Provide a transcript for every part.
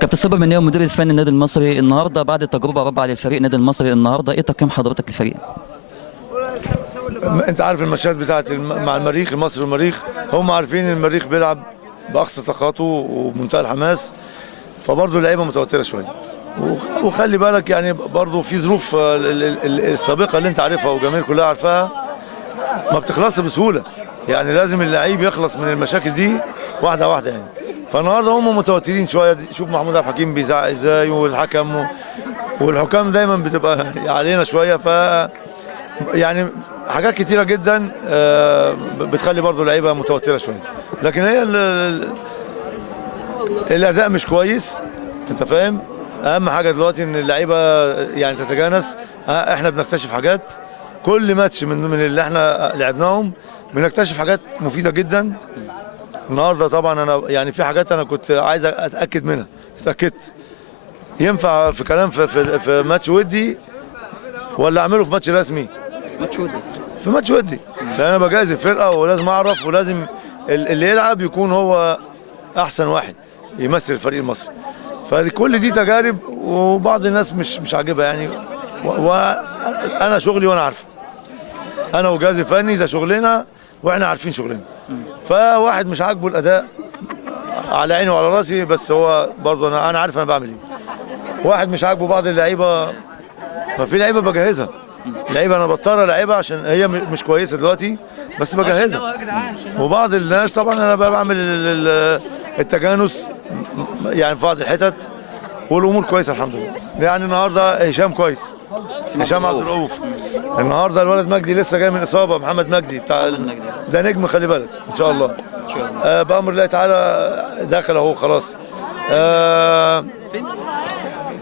كابتن صابر منير مدير الفني النادي المصري، النهارده بعد تجربه رابعه للفريق النادي المصري، النهارده ايه تقييم حضرتك للفريق؟ انت عارف الماتشات بتاعت مع المريخ، المصري والمريخ، هم عارفين ان المريخ بيلعب باقصى طاقاته وبمنتهى الحماس، فبرضه اللعيبه متوتره شويه. وخلي بالك يعني برضه في ظروف السابقه اللي انت عارفها والجماهير كلها عارفاها ما بتخلصش بسهوله، يعني لازم اللعيب يخلص من المشاكل دي واحده واحده يعني. فالنهارده هم متوترين شويه، شوف محمود عبد الحكيم بيزعق ازاي، والحكم والحكام دايما بتبقى علينا شويه، ف يعني حاجات كتيره جدا بتخلي برضو اللعيبه متوتره شويه. لكن هي الاداء مش كويس، انت فاهم. اهم حاجه دلوقتي ان اللعيبه يعني تتجانس. احنا بنكتشف حاجات كل ماتش من اللي احنا لعبناهم، بنكتشف حاجات مفيده جدا. النهارده طبعا انا يعني في حاجات انا كنت عايز اتاكد منها، اتاكدت. ينفع في كلام في ماتش ودي ولا اعمله في ماتش رسمي؟ ماتش ودي. في ماتش ودي، لان انا بجهز الفرقه ولازم اعرف، ولازم اللي يلعب يكون هو احسن واحد يمثل الفريق المصري. فكل دي تجارب، وبعض الناس مش عاجبها يعني، وانا شغلي وانا عارفه، انا وجهازي الفني ده شغلنا واحنا عارفين شغلنا. فواحد مش عاجبه الاداء على عيني وعلى راسي، بس هو برضه انا عارف انا بعمل ايه. واحد مش عاجبه بعض اللعيبه، ما في لعيبه بجهزها، لعيبه انا بضطر العبها عشان هي مش كويسه دلوقتي، بس بجهزها. وبعض الناس طبعا انا بعمل التجانس يعني في بعض الحتت، والامور كويسه الحمد لله. يعني النهارده هشام كويس، هشام عبد الرؤوف. النهارده الولد مجدي لسه جاي من اصابه، محمد مجدي بتاع ده نجم، خلي بالك ان شاء الله. ان شاء الله بامر الله تعالى داخل اهو خلاص.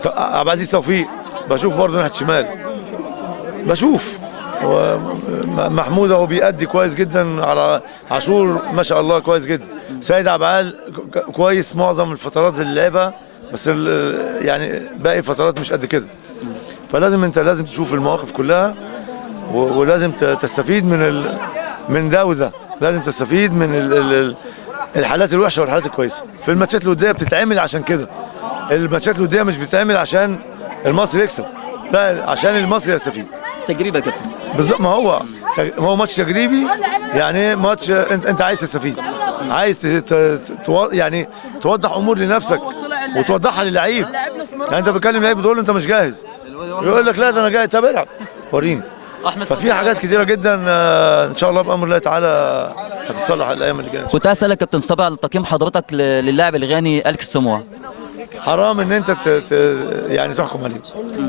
عبد العزيز توفيق بشوف برضه ناحيه شمال، بشوف محمود اهو بيأدي كويس جدا، على عاشور ما شاء الله كويس جدا. سيد عبد العال كويس معظم الفترات اللي لعبها، بس يعني باقي فترات مش قد كده. فلازم انت لازم تشوف المواقف كلها، ولازم تستفيد من ده وده. لازم تستفيد من الحالات الوحشه والحالات الكويسه. في الماتشات الوديه بتتعمل عشان كده. الماتشات الوديه مش بتتعمل عشان المصري يكسب، لا، عشان المصري يستفيد. تجربه يا كابتن. بالظبط، ما هو ماتش تجريبي، يعني ماتش انت عايز تستفيد، عايز يعني توضح امور لنفسك وتوضحها للعيب. يعني انت بتكلم لعيب تقول له انت مش جاهز، يقول لك لا ده انا جاي. طب العب وريني. ففي حاجات كتيره جدا ان شاء الله بامر الله تعالى هتتصلح الايام اللي جايه. كنت اسالك كابتن صابر على تقييم حضرتك للاعب الغاني اليكس سموه. حرام ان انت يعني تحكم عليه.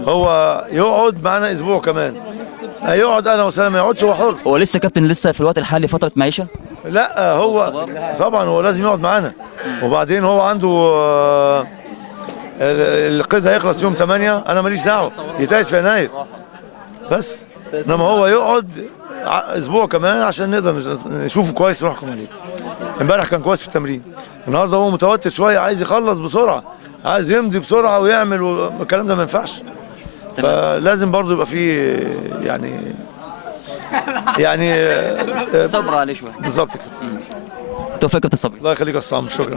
هو يقعد معانا اسبوع كمان، هيقعد انا وسلام، ما يقعدش، هو حر. هو لسه كابتن لسه في الوقت الحالي فتره معيشه؟ لا هو طبعا هو لازم يقعد معانا. وبعدين هو عنده القيد هيخلص يوم 8، انا ماليش دعوه، يتقعد في يناير بس. انما هو يقعد اسبوع كمان عشان نقدر نشوفه كويس ونحكم عليه. امبارح كان كويس في التمرين، النهارده هو متوتر شويه، عايز يخلص بسرعه، عايز يمضي بسرعه ويعمل، والكلام ده ما ينفعش. فلازم برضه يبقى فيه يعني صبر عليه شويه. بالظبط كده. توفيق كابتن صبري. الله يخليك يا استاذ عمرو، شكرا.